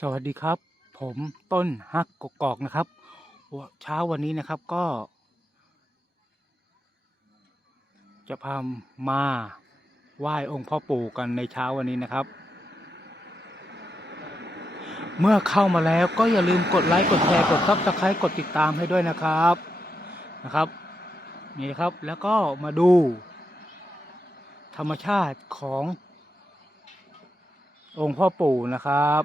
สวัสดีครับ ผมต้นฮักกกอกนะครับเช้าวันนี้นะครับก็ จะพามาไหว้องค์พ่อปู่กันในเช้าวันนี้นะครับ เมื่อเข้ามาแล้วก็อย่าลืมกดไลค์กดแชร์กดซับสไครต์กดติดตามให้ด้วยนะครับนะครับ นี่ครับแล้วก็มาดู ธรรมชาติขององค์พ่อปู่นะครับ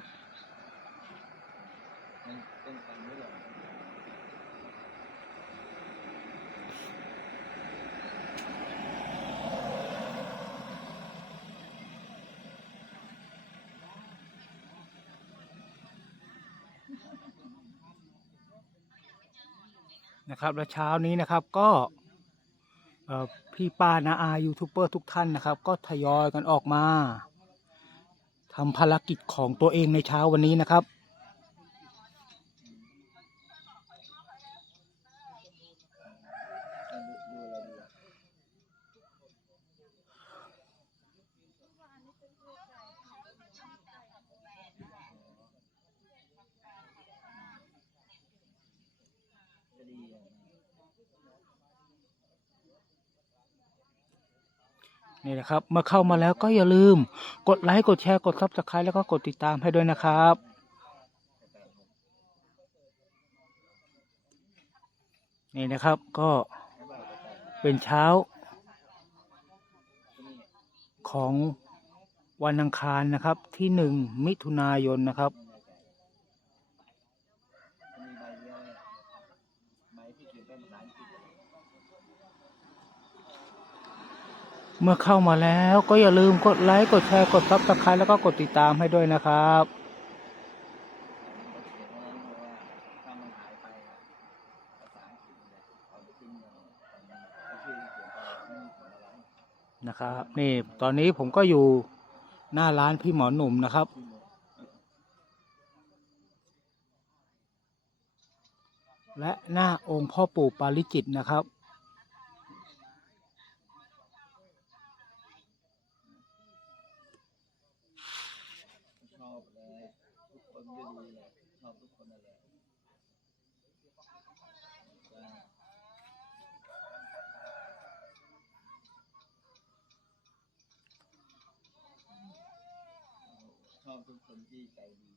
นะครับ และเช้านี้นะครับก็พี่ป้านาอายูทูบเบอร์ทุกท่านนะครับ ก็ทยอยกันออกมาทำภารกิจของตัวเองในเช้าวันนี้นะครับ นี่นะครับ เมื่อเข้ามาแล้วก็อย่าลืม กดไลค์กดแชร์กดซับสไครต์แล้วก็กดติดตามให้ด้วยนะครับนี่นะครับก็เป็นเช้า ของวันอังคารนะครับที่หนึ่งมิถุนายนนะครับ เมื่อเข้ามาแล้วก็อย่าลืมกดไลค์ กดแชร์ กดซับสไครต์แล้วก็กดติดตามให้ด้วยนะครับ นะครับ นี่ตอนนี้ผมก็อยู่หน้าร้านพี่หมอหนุ่มนะครับและหน้าองค์พ่อปู่ปาริจิตนะครับ ชอบเลยทุกคนก็ดีเลยชอบทุกคนนั่นแหละจ้าช อบทุกคนที่ใจดี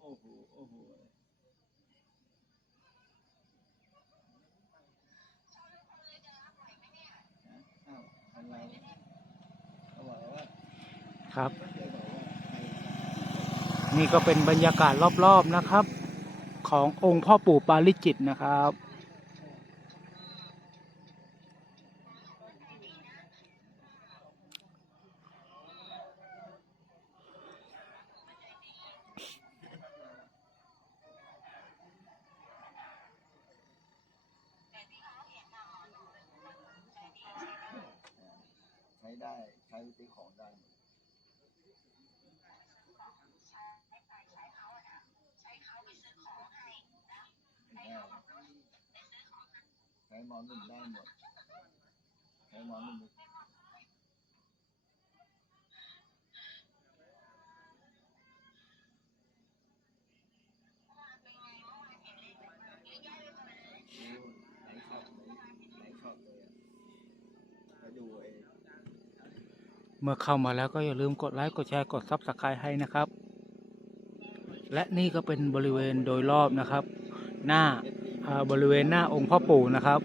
โอ้โห โอ้โหอ้าวอะไรเขาบอกว่าครับเคยบอกว่าใครนี่ก็เป็นบรรยากาศรอบๆนะครับ ขององค์พ่อปู่ปาริจิตนะครับ ใช้ได้ใช้ซื้อของได้หมดอ่าใช้หมอหนุ่มได้หมดใช้หมอหนุ่มดูไหนชอบไหนไหนชอบ เมื่อเข้ามาแล้วก็อย่าลืมกดไลค์กดแชร์กดซับสไครต์ให้นะครับ และนี่ก็เป็นบริเวณโดยรอบนะครับ หน้าบริเวณหน้าองค์พ่อปู่นะครับ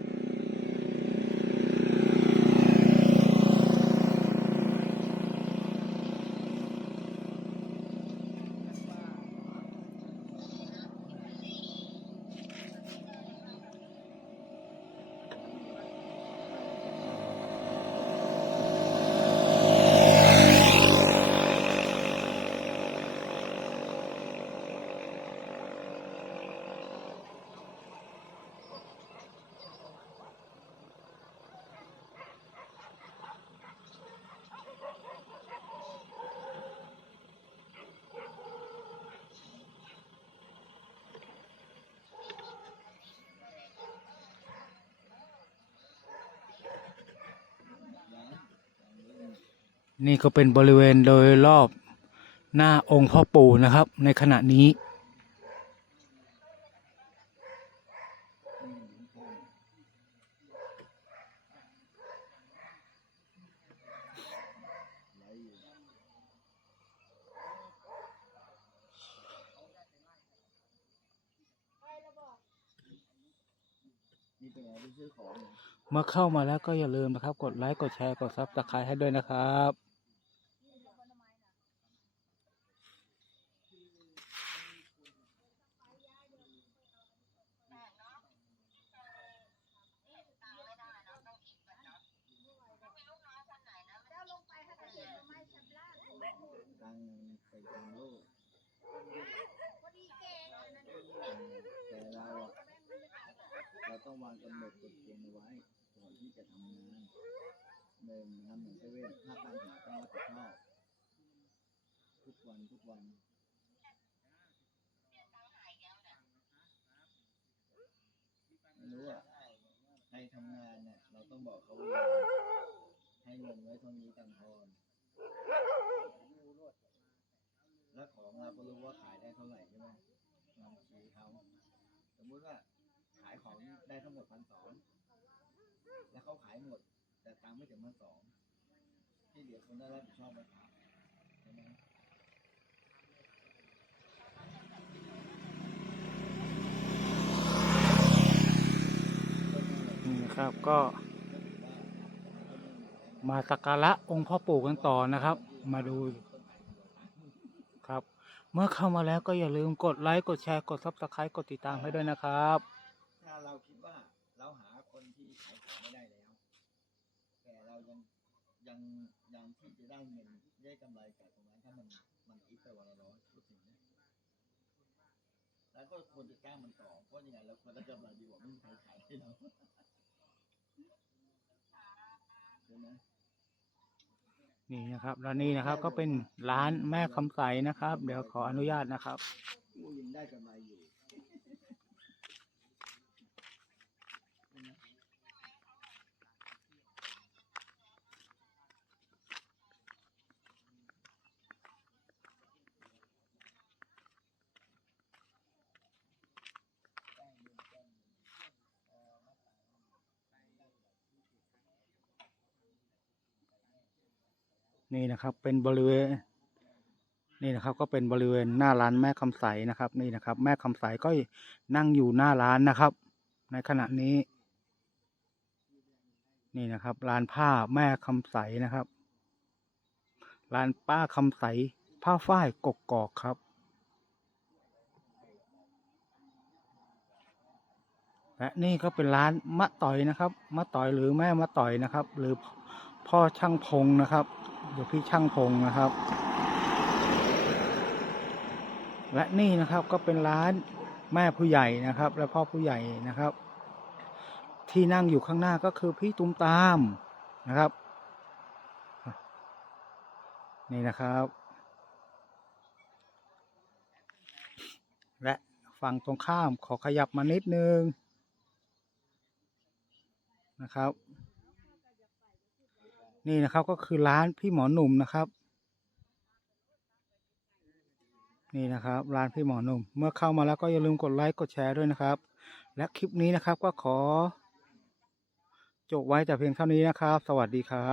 นี่ก็เป็นบริเวณโดยรอบหน้าองค์พ่อปู่นะครับ ในขณะนี้เป็นไงไปซื้อของเหรอเมื่อเข้ามาแล้วก็อย่าลืมนะครับ กดไลค์ กดแชร์ กดซับสไครต์ให้ด้วยนะครับ ตังไปทางโลกแต่เราอะเราต้องวางกำหนดกฎเกณฑ์เอาไว้ก่อนที่จะทำงานหนึ่งทำหมือนเซเว่นถ้าปัญหาต้องรับผิดชอบทุกวันทุกวันไม่รู้อะใครทำงานเนี่ยเราต้องบอกเขาวลาให้เงินไว้เท่านี้ตังทอนแล้วของเราก็รู้ว่าขายได้เท่าไหร่ใช่ไหมลองชี้เขาสมมุติว่าายของได้ทั้งหมดพันสองแล้วเขาขายหมด แต่ตังค์ไม่ถึงพันสองที่เหลือคนได้รับผิดชอบมาขายใช่ไหมนี่ครับก็มาสักการะองค์พ่อปู่กันต่อนะครับ มาดูครับ เมื่อเข้ามาแล้วก็อย่าลืมกดไลค์ กดแชร์ กดซับสไครต์กดติดตามให้ด้วยนะครับ ถ้าเราคิดว่าเราหาคนที่ขายของไม่ได้แล้ว แต่เรายังยังยังที่จะได้เงินได้ กำไรจากตรงนั้นถ้ามันมันคิดไปวันละร้อยพูดถึงนะแล้วก็ควรจะจ้างมันต่อเพราะยังไงเราควรได้กำไรดีกว่าไม่มีใครขายให้เราใช่ไหมนี่นะครับแล้วนี่นะครับก็เป็นร้านแม่คำใสนะครับ เดี๋ยวขออนุญาตนะครับกูยังได้กำไรอยู่ นี่นะครับเป็นบริเวณนี่นะครับก็เป็นบริเวณหน้าร้านแม่คำใสนะครับนี่นะครับ แม่คำใสก็นั่งอยู่หน้าร้านนะครับ ในขณะนี้ นี่นะครับร้านผ้าแม่คำใสนะครับ ร้านป้าคำใส ผ้าฝ้ายกกอกครับและนี่ก็เป็นร้านมะต่อยนะครับมะต่อยหรือแม่มะต่อยนะครับ หรือพ่อช่างพงนะครับ เดี๋ยวพี่ช่างพงนะครับ และนี่นะครับก็เป็นร้านแม่ผู้ใหญ่นะครับ และพ่อผู้ใหญ่นะครับ ที่นั่งอยู่ข้างหน้าก็คือพี่ตุ้มตามนะครับ นี่นะครับ และฝั่งตรงข้ามขอขยับมานิดนึงนะครับ นี่นะครับก็คือร้านพี่หมอหนุ่มนะครับ นี่นะครับร้านพี่หมอหนุ่ม เมื่อเข้ามาแล้วก็อย่าลืมกดไลค์กดแชร์ด้วยนะครับ และคลิปนี้นะครับก็ขอจบไว้แต่เพียงเท่านี้นะครับ สวัสดีครับ